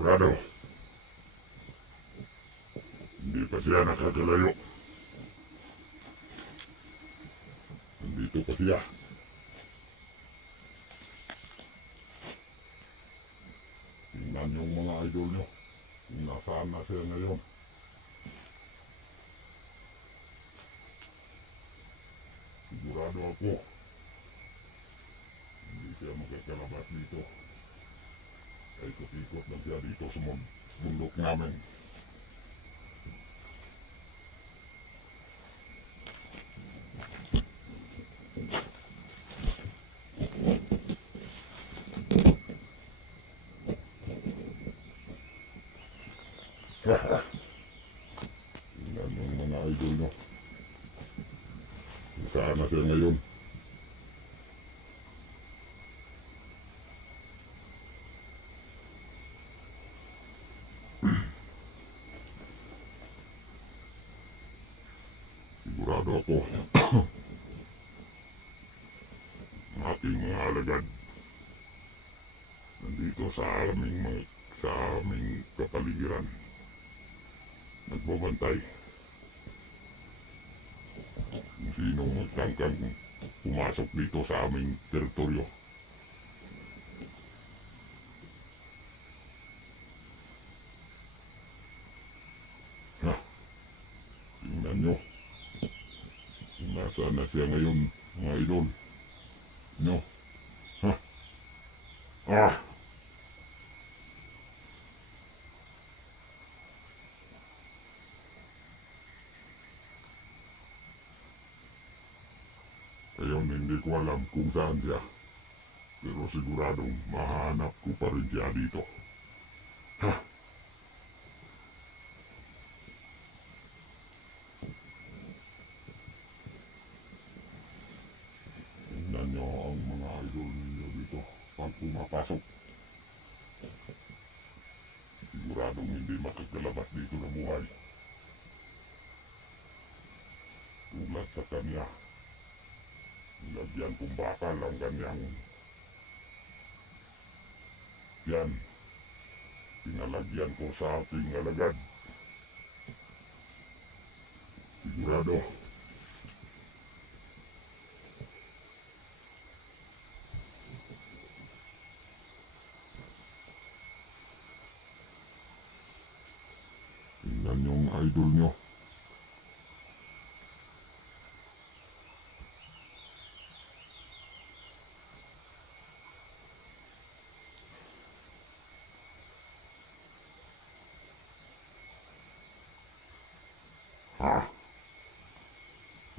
Sigurado, hindi pa siya nakakalayo. Nandito pa siya. Tingnan yung mga idol nyo kung nasaan na siya ngayon. Sigurado ako, hindi siya magkakalabas dito. Ay ikot-ikot lang siya dito sa bundok namin. Tingnan yung mga idol nyo. Saan na siya ngayon? Sigurado ako ang ating mga alagad nandito sa aming kapaligiran nagbabantay kung sinong magtangkang pumasok dito sa aming teritoryo. Tingnan nyo kung nasaan na siya ngayon, mga idol nyo. Ngayon hindi ko alam kung saan siya, pero siguradong mahanap ko pa rin siya dito. Tingnan nyo ang mga idol ninyo dito pag pumapasok. Siguradong hindi makakalabas dito na buhay. Tulad sa kanya, nilagyan kong bakal ang kanyang yan. Pinalagyan ko sa ating alagad. Sigurado. Tingnan yung idol nyo.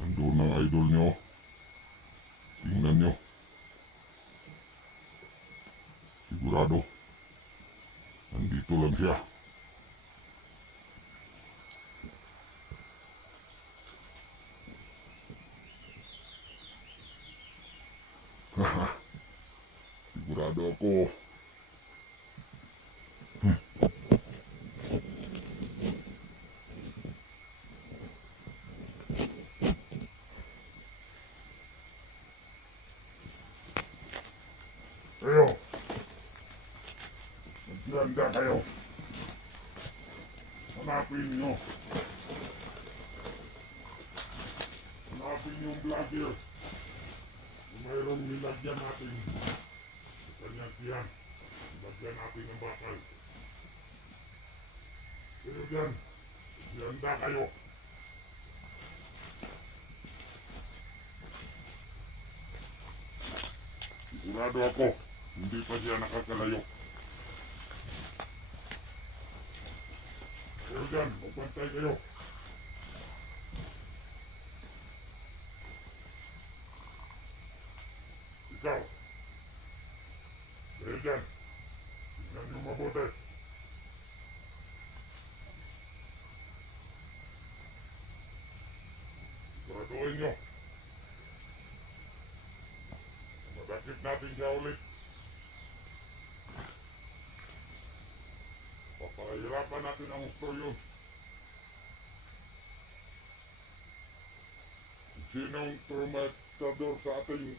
Nandun ang idol nyo. Tingnan nyo. Sigurado. Nandito lang siya. Sigurado ako. Ayo. Maghanda kayo. Hanapin nyo. Hanapin yung vlogger. Mayroong nilagyan natin sa kanyang tiyan. Nilagyan natin ng bakal. Pero dyan, maghanda kayo. Sigurado ako, hindi pa siya nakakalayo. Pero dyan, magbantay kayo. Ikaw. Pero dyan, tingnan nyo mabuti. Siguraduhin nyo. Madakip natin siya ulit. Papahirapan natin ang gusto yun. Sinong trumatador sa ating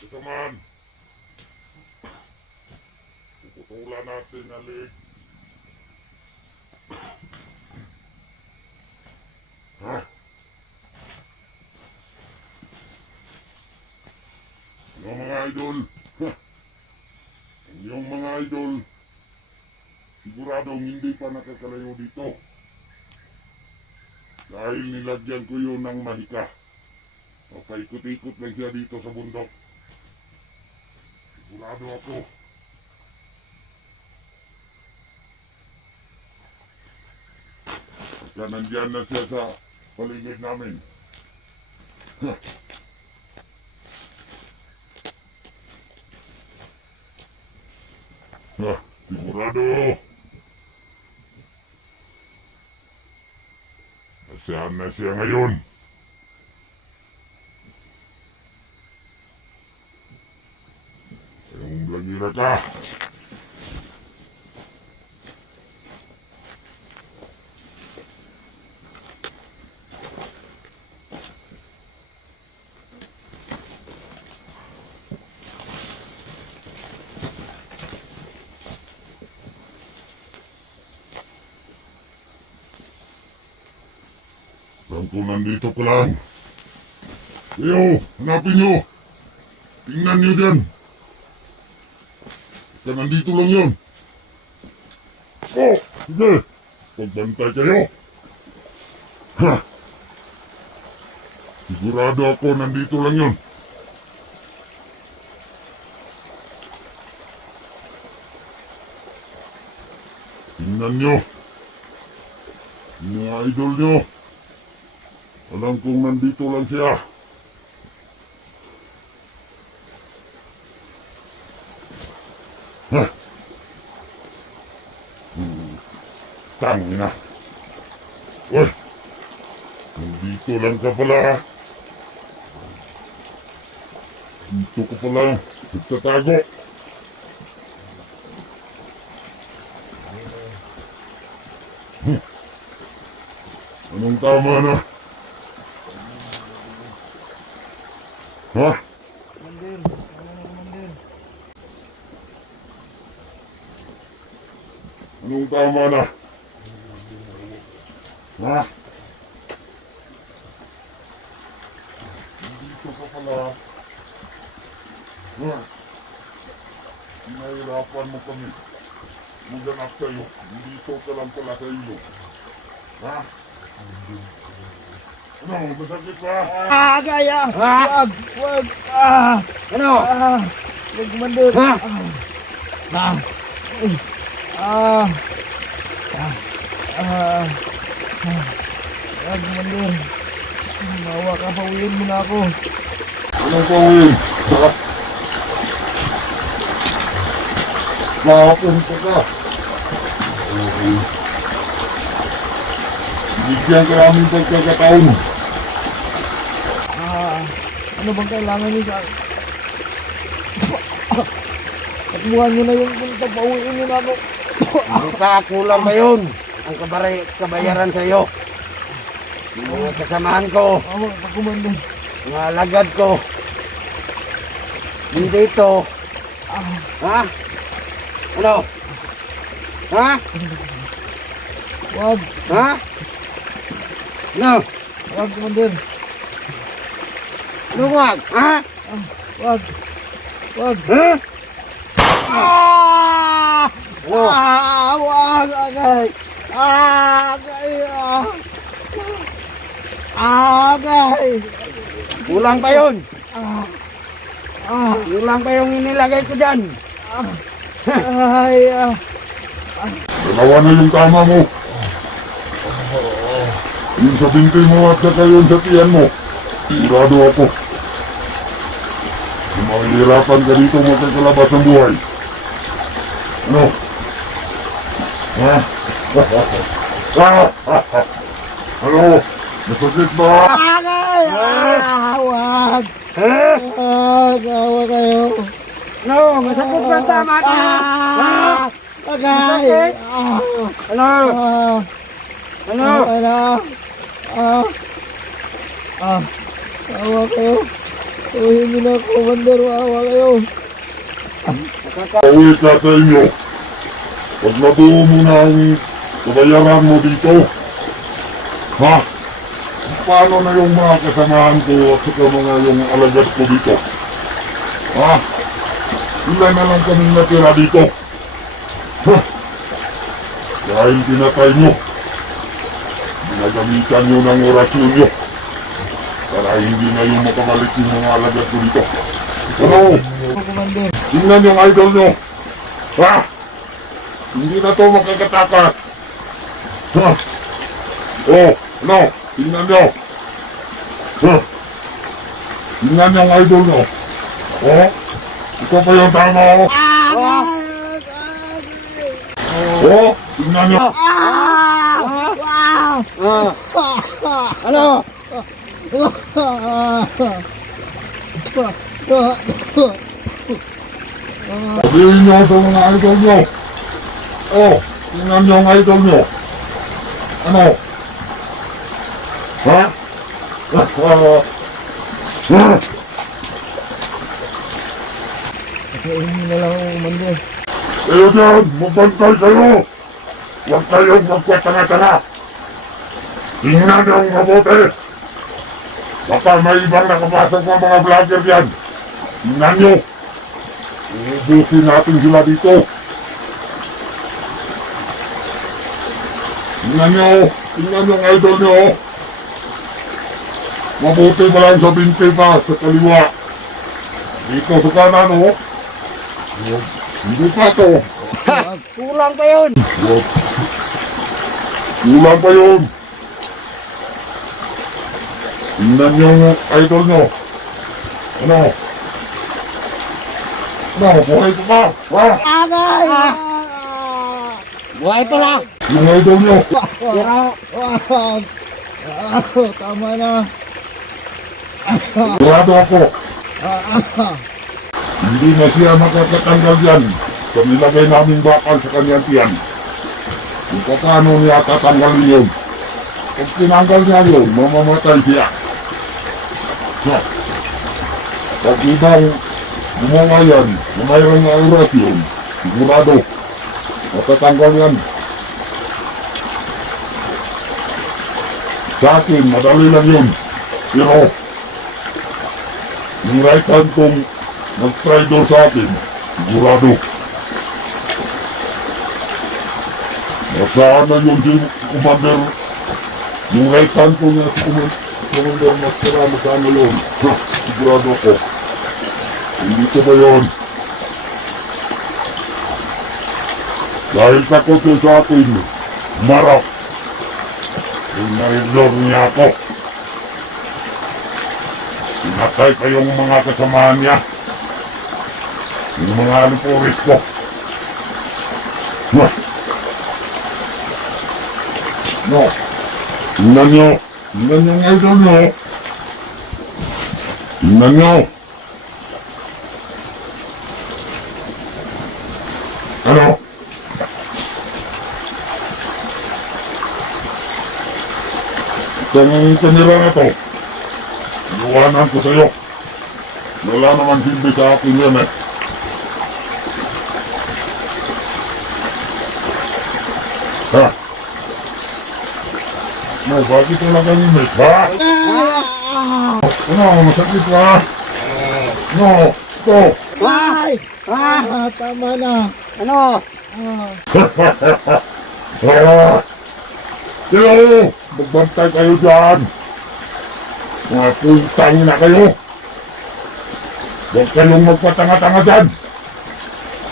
kasamahan? Puputulan natin ang liig. Ha? Yung mga idol, yung mga idol, siguradong hindi pa nakakalayo dito. Dahil nilagyan ko yun ng mahika. O paikot-ikot lang siya dito sa bundok. Sigurado ako. Pagka nandyan na siya sa paligid namin. Sigurado. Nasaan na siya ngayon? Yung lagira ka. Alam ko nandito ka lang. Iyo, hanapin nyo. Tingnan nyo dyan. Baka nandito lang yun. Oh, sige. Pagbantay kayo. Ha! Sigurado ako nandito lang yun. Tingnan nyo. Mga idol nyo. Alam kong nandito lang siya. Ha? Tangina. Uy! Nandito lang ka pala. Dito ka pala. Nagtatago. Anong tama na? Ha? Mandir, mandir. Anong tama na? Ha? Dito ka pala. Ha? Nahirapan mo kami. Maganap sa'yo. Dito ka lang pala sa ilog. Ha? Ano? Masakit ba? Kaya! Ha? Wag! Ano? Wag, mandir! Ha? Ah! Ah! Wag, mandir! Mawa ka, pauwiin mo na ako. Anong pawin? Ha? Nakapunta ka. Okay. Bigyan ka namin pagkakataon. Ano bang kailangan niyo sa akin? Takbuhan niyo na yung punta, pauwiin niyo na ako. Baka kulang ba yun? Ang kabayaran sa iyo. Yung mga kasamahan ko, Awa ka, kumandir. mga lagad ko. Hindi ito. Ha? Ano? Ha? Wag! Ha? Ano? Wag, kumandir! Luwag? Ha? Wag! Wag! Ha? Ah! Ano? Wag! Agay! Agay! Agay! Kulang pa yun. Ah! Kulang pa yung inilagay ko dyan. Ay! Dalawa na yung tama mo. Yung sa binti mo at saka yung sa tiyan mo. Sigurado ako. Kung mahihirapan ka dito magkakalabas ng buhay. Ano? Ha? Ano? Masakit ba? Agay! Wag! Ha? Wag! Awa kayo! Ano? Masakit ba tama ka? Ha? Agay! Masakit? Ano? Ano? Okay na! Awa kayo! Uwihin niyo na ako, Mandar! Awa kayo! Pauwi ka sa inyo. Paglabuo mo na ang kabayaran mo dito. Ha? Paano na yung mga kasamahan ko at saka mga yung alagad ko dito? Ha? Ilan na lang kaming natira dito? Ha? Dahil pinatay nyo, ginagamitan nyo ng orasyon nyo para hindi na yung makabalik yung mga alagad ko dito. Ano? Commander. Tingnan yung idol nyo. Ha? Hindi na to makakatakas. Ha? Oh, ano? Tingnan nyo. Ha? Tingnan yung idol nyo. Oh? Ito pa yung tama oh. Oh? Tingnan nyo. Ano? Sabihin nyo sa mga idol nyo. Oh, tingnan nyo ang idol nyo. Ano? Ha? Patayin na lang ako, Commander. Kayo dyan, magbantay kayo. Huwag kayong magkatanga-tanga. Tingnan nyo ang mabuti. Baka may ibang nakapasok ng mga vlogger yan. Tingnan nyo. Iubusin natin sila dito. Tingnan nyo. Tingnan nyo ang idol nyo. Mabuti pa lang sa binti pa, sa kaliwa. Dito sa kanan, oh. Hindi pa to. Kulang pa yun. Kulang pa yun. Tingnan nyo ang idol nyo. Ano? Ano? Buhay pa ba? Ha? Agay! Buhay pa lang. Yung idol nyo. Pero, Tama na. Sigurado ako. Hindi na siya makakatanggal yan. Sa nilagay namin bakal sa kanyang tiyan. Kung paano niya tatanggalin yun. Pag tinanggal niya yun, mamamatay siya. So, pag ibang gumawa yan, na mayroong orasyon, sigurado, matatanggal yan. Sa akin, madali lang yun. Pero, yung right hand kong nag-try doon sa akin, sigurado. Nasaan na yun si Commander. Yung right hand ko niya si Commander, mas marami sana yun. Ha, sigurado ako. Hindi ko ba yun? Dahil takot yun sa akin, marap. Ina-ignore niya ako. Pinatay pa yung mga kasamahan niya. Yung mga alupuris ko. No. Tingnan nyo. Tingnan nyo ang idol nyo. Tingnan nyo. Ano? Itong kanila na to. Iwanan ko sa'yo. Wala naman silbi sa akin yan eh. Ha? No, bakit wala kang imit, ha? Ano, masakit ba? No, ito. Ay! Tama na. ano? Pero, magbantay kayo dyan. Mga putang na kayo. Huwag kayong magpatanga-tanga dyan.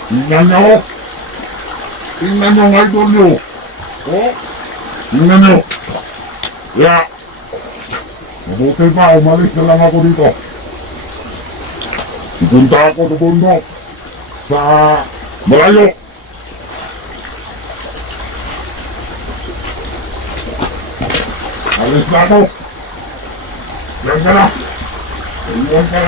Tingnan nyo. Tingnan nyo ang idol nyo. Oh, tingnan nyo. Kaya, mabuti pa, umalis na lang ako dito. Pupunta ako sa bundok. Sa malayo. Alis na ako. Yan ka na. Yan ka na.